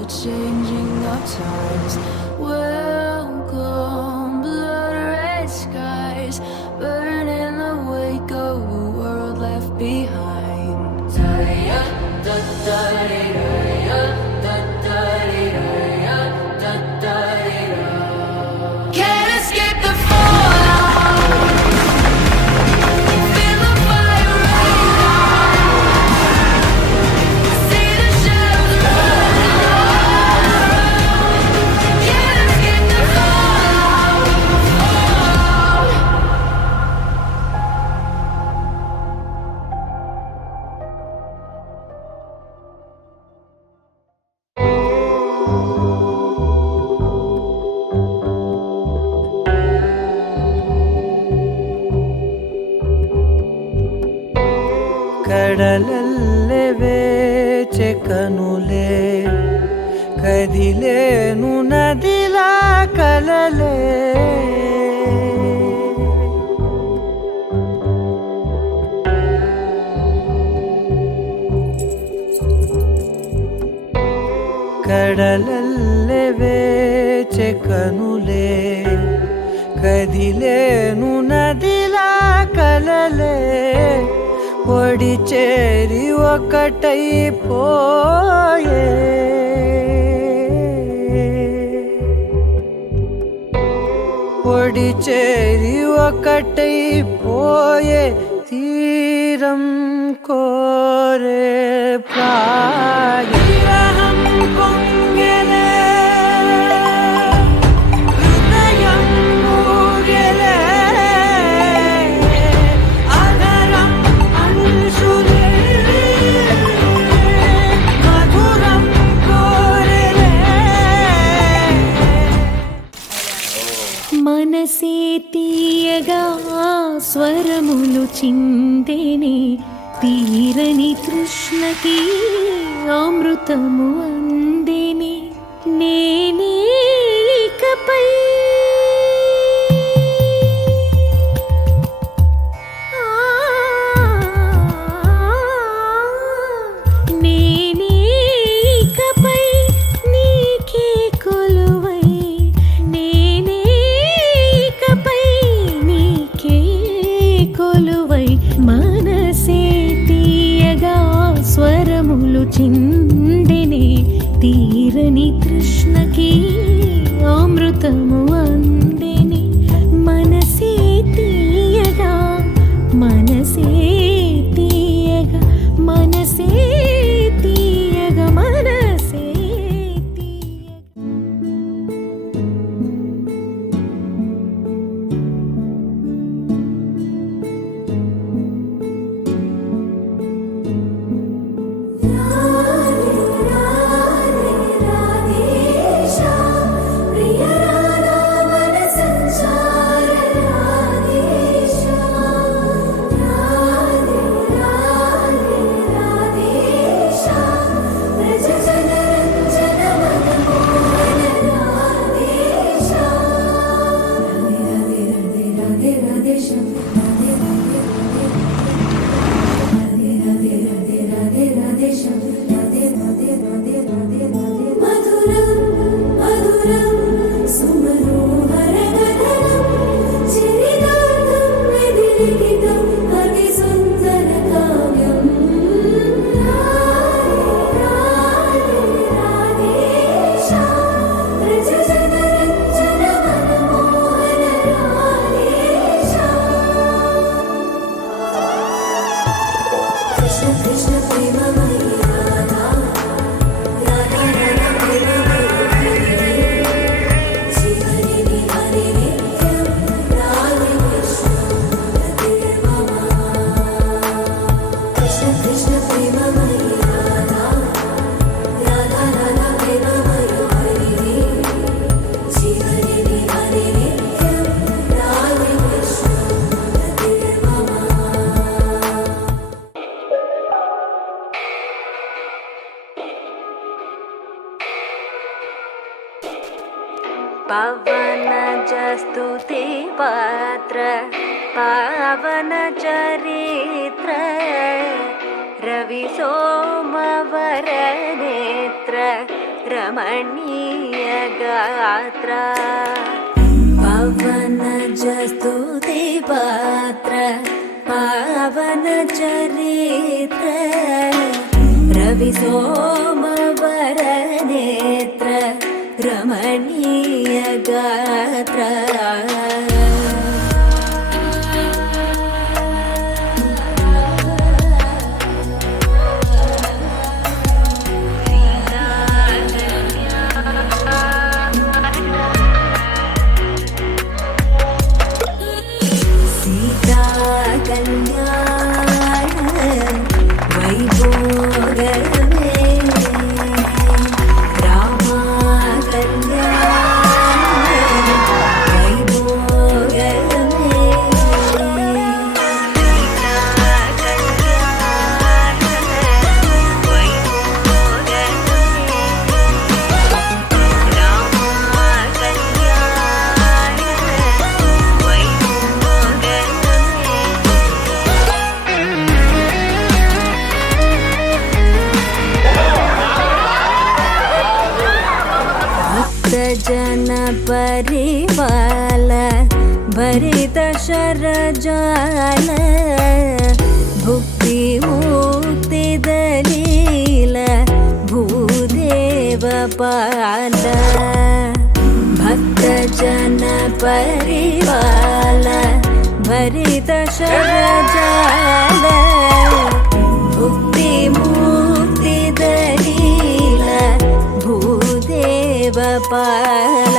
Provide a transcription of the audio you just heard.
the changing of times. Welcome, blood red skies, burn in the wake of a world left behind. Da-da-ya, da-da-da-da-ya, da-da-da-da-ya, da-da-da-da. Can't escape the fallout. Feel the fire right now. See the shadows run. Can't escape the fallout. ಕಡಲಲ್ಲೇ ವೇಚೆ ಕನುಲೆ ಕದಿಲೇನು ನದಿಲ ಕಲಲೆ కడలల్లే వేచే కనులే కదిలేను నదిలా కలలే ఒడి చేరి ఒకటైపోయే ఒడి చేరి ఒకటైపోయే తీరం కోరే ప్రాయం పొంగెలే హృదయం మూగెలే అదరం అంశులే మధురం కోరెలే మనసే తీయగా స్వరములు చిందేనే తీరని తృష్ణకి అమృతము అందేనే నేనే ఇకపై నేనే ఇకపై నీకే కొలువై నేనే ఇకపై నీకే కొలువై మనసే తీయగా స్వరములు చిందెనే తీరని తృష్ణకి అమృతము అందెనే మనసే తీయగా మనసే తీయగా మనసే తీయగా మనసే తీయగా పవన జస్తుతి పాత్ర పావన చరిత్ర రవి సోమవర నేత్ర रमणीय गात्र पवन स्तुति पात्र पावन चरित्र रवि सोमवर नेत्र रमणीय गात्र जन परिवाल भरित शरजाल भुक्ति मुक्ति दलील भूदेव पाल भक्त जन परिवाल भरित शरजाल भुक्ति मुक्ति दलील भूदेव पाल